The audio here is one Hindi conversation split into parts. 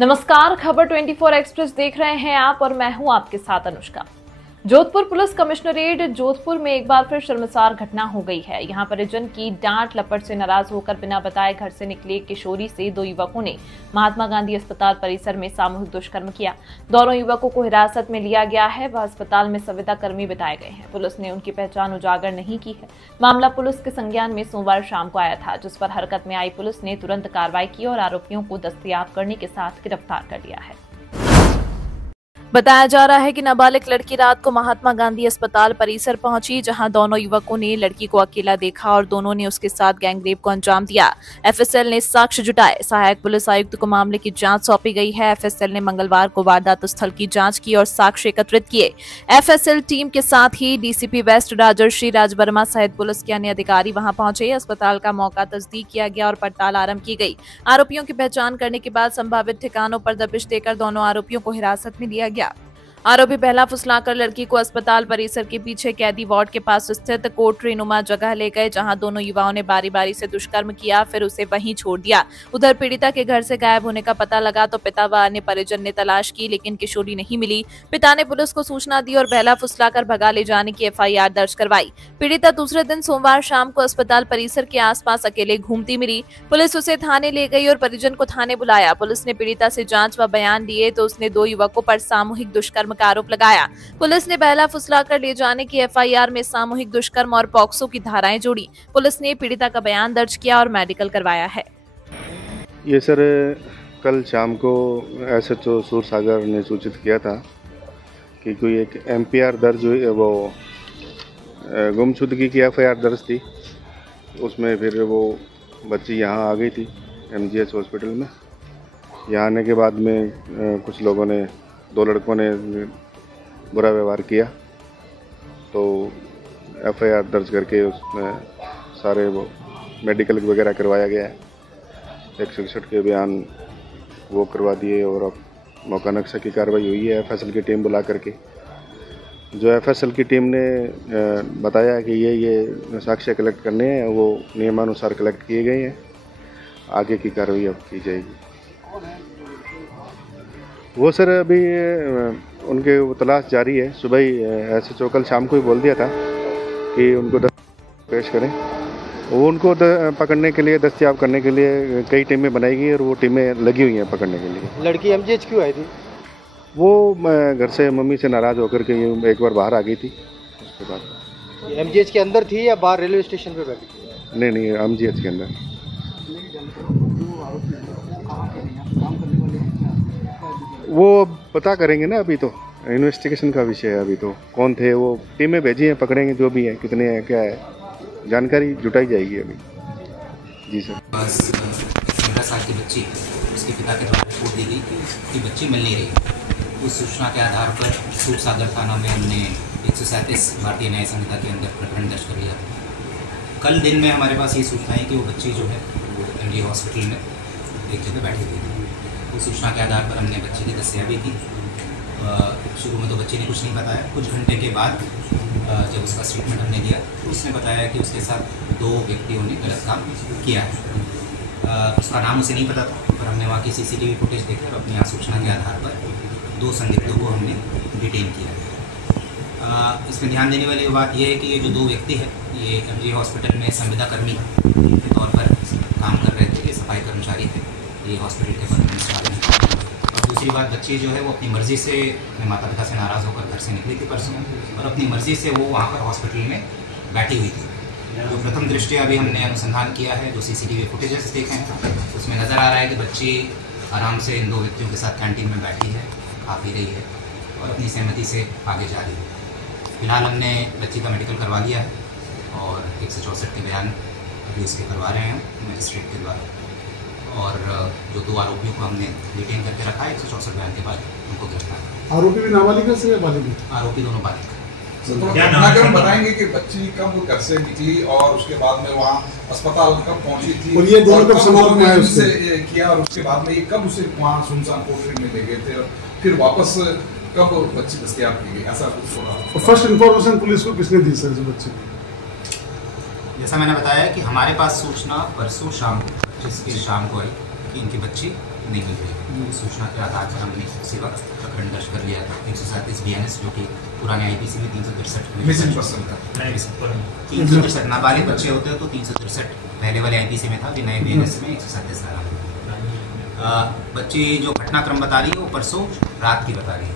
नमस्कार, खबर 24 एक्सप्रेस देख रहे हैं आप और मैं हूं आपके साथ अनुष्का। जोधपुर पुलिस कमिश्नरेट जोधपुर में एक बार फिर शर्मसार घटना हो गई है। यहां परिजन की डांट लपट से नाराज होकर बिना बताए घर से निकले किशोरी से दो युवकों ने महात्मा गांधी अस्पताल परिसर में सामूहिक दुष्कर्म किया। दोनों युवकों को हिरासत में लिया गया है। वह अस्पताल में संविदा कर्मी बताए गए हैं। पुलिस ने उनकी पहचान उजागर नहीं की है। मामला पुलिस के संज्ञान में सोमवार शाम को आया था, जिस पर हरकत में आई पुलिस ने तुरंत कार्रवाई की और आरोपियों को दस्तयाब करने के साथ गिरफ्तार कर लिया है। बताया जा रहा है कि नाबालिग लड़की रात को महात्मा गांधी अस्पताल परिसर पहुंची, जहां दोनों युवकों ने लड़की को अकेला देखा और दोनों ने उसके साथ गैंगरेप को अंजाम दिया। एफएसएल ने साक्ष्य जुटाए। सहायक पुलिस आयुक्त को मामले की जांच सौंपी गई है। एफएसएल ने मंगलवार को वारदात स्थल की जांच की और साक्ष्य एकत्रित किए। एफएसएल टीम के साथ ही डीसीपी वेस्ट राजर्षि राजवर्मा सहित पुलिस के अन्य अधिकारी वहां पहुंचे। अस्पताल का मौका तस्दीक किया गया और पड़ताल आरंभ की गई। आरोपियों की पहचान करने के बाद संभावित ठिकानों पर दबिश देकर दोनों आरोपियों को हिरासत में लिया गया। आरोपी पहला फुसलाकर लड़की को अस्पताल परिसर के पीछे कैदी वार्ड के पास स्थित कोठरी नुमा जगह ले गए, जहां दोनों युवाओं ने बारी बारी से दुष्कर्म किया, फिर उसे वहीं छोड़ दिया। उधर पीड़िता के घर से गायब होने का पता लगा तो पिता व अन्य परिजन ने तलाश की, लेकिन किशोरी नहीं मिली। पिता ने पुलिस को सूचना दी और पहला फुसलाकर भगा ले जाने की एफआईआर दर्ज करवाई। पीड़िता दूसरे दिन सोमवार शाम को अस्पताल परिसर के आसपास अकेले घूमती मिली। पुलिस उसे थाने ले गई और परिजन को थाने बुलाया। पुलिस ने पीड़िता से जांच व बयान लिए तो उसने दो युवकों पर सामूहिक दुष्कर्म का आरोप लगाया। पुलिस ने पहला फुसलाकर ले जाने की एफआईआर में सामूहिक दुष्कर्म और पॉक्सो की धाराएं जोड़ी। पुलिस ने पीड़िता का बयान दर्ज किया और मेडिकल करवाया है। ये सर कल शाम को एसएचओ सूरसागर ने सूचित किया था कि कोई एक एमपीआर दर्ज हुई, वो गुमशुदगी की एफआईआर दर्ज थी। उसमें फिर वो बच्ची यहाँ आ गई थी एमजीएच हॉस्पिटल में। यहाँ आने के बाद में कुछ लोगों ने, दो लड़कों ने बुरा व्यवहार किया, तो एफआईआर दर्ज करके उसमें सारे वो मेडिकल वगैरह करवाया गया है। 161 के बयान वो करवा दिए और अब मौका नक्शा की कार्रवाई हुई है एफएसएल की टीम बुला करके। जो एफएसएल की टीम ने बताया कि ये साक्ष्य कलेक्ट करने हैं, वो नियमानुसार कलेक्ट किए गए हैं। आगे की कार्रवाई अब की जाएगी। वो सर अभी उनके तलाश जारी है। सुबह ही एसएचओ कल शाम को ही बोल दिया था कि उनको पेश करें। वो उनको पकड़ने के लिए, दस्तयाब करने के लिए कई टीमें बनाई गई और वो टीमें लगी हुई हैं पकड़ने के लिए। लड़की एमजीएच क्यों आई थी? वो घर से मम्मी से नाराज़ होकर के एक बार बाहर आ गई थी। उसके बाद एमजीएच के अंदर थी या बाहर रेलवे स्टेशन पे बैठी थी? नहीं, एमजीएच के अंदर। वो पता करेंगे ना, अभी तो इन्वेस्टिगेशन का विषय है। अभी तो कौन थे, वो टीमें भेजी हैं, पकड़ेंगे जो भी हैं, कितने हैं, क्या है, जानकारी जुटाई जाएगी अभी। जी सर। 15 साल की बच्ची, उसके पिता के द्वारा रिपोर्ट दी गई कि बच्ची मिल नहीं रही। उस सूचना के आधार पर सूरसागर थाना में हमने 137 भारतीय न्याय संहिता के अंदर प्रकरण दर्ज कर लिया। कल दिन में हमारे पास ये सूचना है कि वो बच्ची जो है वो एमडी हॉस्पिटल में एक जगह बैठी हुई थी। उस सूचना के आधार पर हमने बच्ची की दस्तयाबी की। शुरू में तो बच्ची ने कुछ नहीं बताया। कुछ घंटे के बाद जब उसका स्टेटमेंट हमने दिया तो उसने बताया कि उसके साथ दो व्यक्तियों ने गलत काम किया है। उसका नाम उसे नहीं पता था, पर हमने वहाँ की सीसीटीवी फुटेज देखकर अपनी यहाँ सूचना के आधार पर दो संदिग्धों को हमने डिटेन किया। इसमें ध्यान देने वाली बात यह है कि ये जो दो व्यक्ति है, ये एमजी हॉस्पिटल में संविदा कर्मी के तौर पर काम कर रहे थे। ये सफाई कर्मचारी थे, ये हॉस्पिटल के परमानेंट स्टाफ हैं। और दूसरी बात, बच्ची जो है वो अपनी मर्ज़ी से अपने माता पिता से नाराज़ होकर घर से निकली थी परसों, और अपनी मर्ज़ी से वो वहाँ पर हॉस्पिटल में बैठी हुई थी। जो प्रथम दृष्टया अभी हमने अनुसंधान किया है, जो सीसीटीवी फुटेजेस देखे हैं, उसमें नज़र आ रहा है कि बच्ची आराम से इन दो व्यक्तियों के साथ कैंटीन में बैठी है, खा पी रही है और अपनी सहमति से आगे जा रही है। फिलहाल हमने बच्ची का मेडिकल करवा लिया है और 164 के बयान अभी उसके करवा रहे हैं मजिस्ट्रेट के द्वारा। और जो दो आरोपियों को हमने डिटेन करके रखा है 164 बयान के बाद उनको गिरफ्तार। आरोपी भी नाबालिग है या बालिग? आरोपी दोनों बालिग। क्या बताएंगे कि बच्ची कब घर से निकली और उसके बाद में वहाँ अस्पताल कब पहुंची थी, और ये दोनों कब संपर्क में आए उससे किया, और उसके बाद में ये कब उसे वहाँ सुनसान कोठरी में ले गए थे और फिर वापस कब बच्ची दस्तयाब की गई, ऐसा कुछ हो रहा? फर्स्ट इन्फॉर्मेशन पुलिस को किसने दी सर बच्चे? जैसा मैंने बताया कि हमारे पास सूचना परसों शाम 25 की शाम को आई कि इनकी बच्ची नहीं मिल रही। सूचना के आधार पर हमने उसी वक्त प्रकरण दर्ज कर लिया था 137 BNS, जो कि पुराने आईपीसी में 363 मिसिंग पर्सन का 363 नाबालिग बच्चे होते हैं तो 363 पहले वाले आईपीसी में था, अभी नए BNS में 137 धारा। बच्चे जो घटनाक्रम बता रही है वो परसों रात की बता रही है।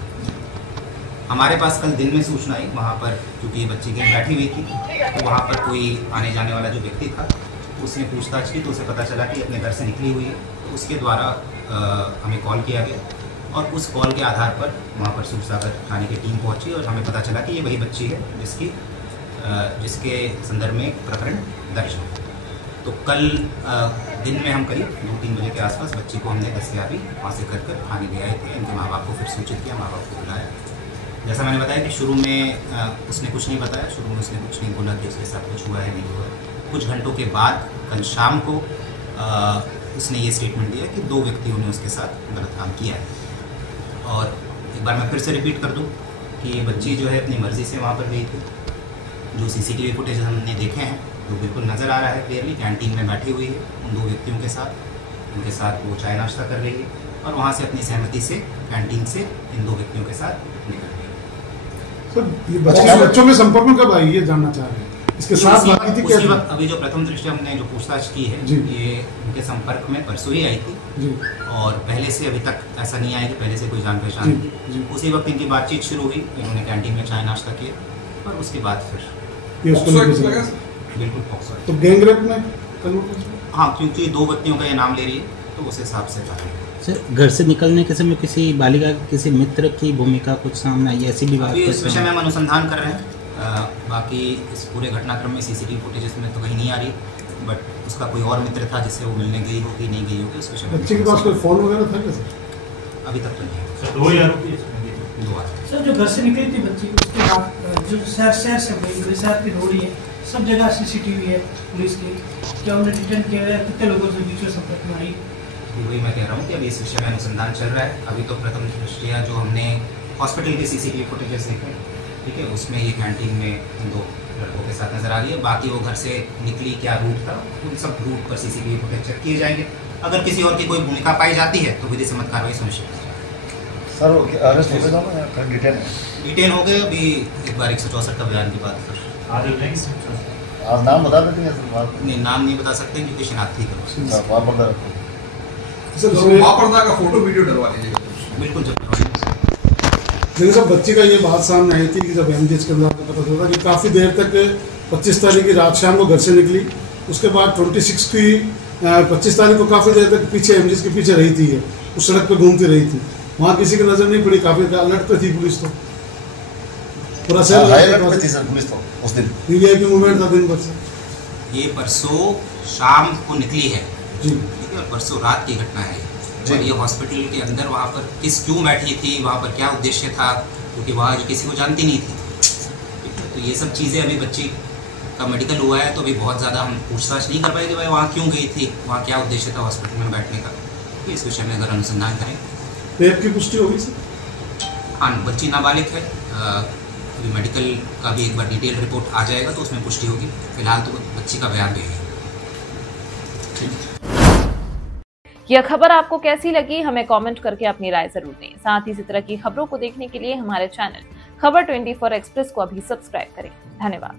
हमारे पास कल दिन में सूचना आई, वहाँ पर क्योंकि बच्ची गेम बैठी हुई थी तो वहाँ पर कोई आने जाने वाला जो व्यक्ति था उसने पूछताछ की तो उसे पता चला कि अपने घर से निकली हुई है। तो उसके द्वारा हमें कॉल किया गया और उस कॉल के आधार पर वहाँ पर सूरसागर थाने की टीम पहुँची और हमें पता चला कि ये वही बच्ची है जिसके संदर्भ में प्रकरण दर्ज है। तो कल दिन में हम करीब 2-3 बजे के आसपास बच्ची को हमने दस्तयाबी वहाँ से कर थाने ले आए थे। इनके माँ बाप को फिर सूचित किया, माँ बाप को बुलाया। जैसा मैंने बताया कि शुरू में उसने कुछ नहीं बताया, शुरू में उसने कुछ नहीं बोला कि उसके साथ कुछ हुआ है नहीं हुआ। कुछ घंटों के बाद कल शाम को उसने ये स्टेटमेंट दिया कि 2 व्यक्तियों ने उसके साथ गलत काम किया है। और एक बार मैं फिर से रिपीट कर दूं कि ये बच्ची जो है अपनी मर्ज़ी से वहाँ पर गई थी। जो CCTV फुटेज हमने देखे हैं तो बिल्कुल नज़र आ रहा है क्लियरली, कैंटीन में बैठी हुई है उन 2 व्यक्तियों के साथ। उनके साथ वो चाय नाश्ता कर रही है और वहाँ से अपनी सहमति से कैंटीन से इन 2 व्यक्तियों के साथ निकल गई। सर, ये बच्चों के संपर्क में कब आई ये जानना चाह रहे हैं? इसके साथ बाकी थी क्या? अभी जो प्रथम दृष्टया हमने जो पूछताछ की है ये उनके संपर्क में परसों ही आई थी जी। और पहले से अभी तक ऐसा नहीं आया कि पहले से कोई जान पहचान थी। उसी वक्त इनकी बातचीत शुरू हुई, इन्होंने कैंटीन में चाय नाश्ता किया और उसके बाद फिर बिल्कुल पॉक्सो। तो गैंगरेप में हाँ, क्योंकि 2 व्यक्तियों का ये नाम ले रही है तो उस हिसाब से सर, घर से निकलने के समय किसी बालिका किसी मित्र की भूमिका कुछ सामने आई, ऐसी भी बात? अभी इस विषय में हम अनुसंधान कर रहे हैं। बाकी इस पूरे घटनाक्रम में CCTV फुटेजेस में तो कहीं नहीं आ रही, बट उसका कोई और मित्र था जिससे वो मिलने गई होगी नहीं गई होगी उस विषय में। बच्चे के पास कोई फोन वगैरह था क्या सर? अभी तक तो नहीं है। सर, 2 आरोपी सर, जो घर से निकली थी बच्ची उसके बाद जो शहर से गई, शहर की रोड है, सब जगह CCTV है पुलिस की, क्या उन्हें डिटेन किया गया? कितने लोगों से बीच में संपर्क में आई? वही मैं कह रहा हूँ कि अभी इस विषय में अनुसंधान चल रहा है। अभी तो प्रथम दृष्टया जो हमने हॉस्पिटल के CCTV फुटेजेस देखे, ठीक है, उसमें ये कैंटीन में इन 2 लड़कों के साथ नजर आ रही है। बाकी वो घर से निकली क्या रूट था, उन सब रूट पर CCTV फुटेज चेक किए जाएंगे। अगर किसी और की कोई भूमिका पाई जाती है तो विधि सम्मत कार्रवाई सुनिश्चित की जाएगी। सर, अरेस्ट हो गए ना, डिटेन हो गए। अभी एक बार 164 का बयान के बाद फिर आप नाम बता देते हैं? नहीं, नाम नहीं बता सकते क्योंकि शिनाख्ती करो। का फोटो वीडियो डलवा लीजिएगा। बिल्कुल जब लेकिन सर, बच्ची का ये बात सामने आई थी कि जब MGH के अंदर आपको पता चला कि काफ़ी देर तक 25 तारीख की रात शाम को घर से निकली, उसके बाद 26 की 25 तारीख को काफ़ी देर तक पीछे MGH के पीछे रही थी, उस सड़क पर घूमती रही थी। वहाँ किसी की नज़र नहीं पड़ी, काफ़ी अलर्ट पे थी पुलिस। तो पूरा शहर पुलिस तो उस दिन VIP मूवमेंट था दिन भर से। ये परसों शाम को निकली है जी, ठीक है, और परसों रात की घटना है। और ये हॉस्पिटल के अंदर वहाँ पर क्यों बैठी थी, वहाँ पर क्या उद्देश्य था, क्योंकि वहाँ किसी को जानती नहीं थी, ठीक है। तो ये सब चीज़ें अभी बच्ची का मेडिकल हुआ है तो अभी बहुत ज़्यादा हम पूछताछ नहीं कर पाए कि भाई वहाँ क्यों गई थी, वहाँ क्या उद्देश्य था हॉस्पिटल में बैठने का। तो इस विषय में अगर अनुसंधान करें। रेप की पुष्टि होगी सर? हाँ, बच्ची नाबालिग है। अभी मेडिकल का भी एक बार डिटेल रिपोर्ट आ जाएगा तो उसमें पुष्टि होगी। फिलहाल तो बच्ची का बयान दे है। यह खबर आपको कैसी लगी, हमें कमेंट करके अपनी राय जरूर दें। साथ ही इसी तरह की खबरों को देखने के लिए हमारे चैनल खबर 24 एक्सप्रेस को अभी सब्सक्राइब करें। धन्यवाद।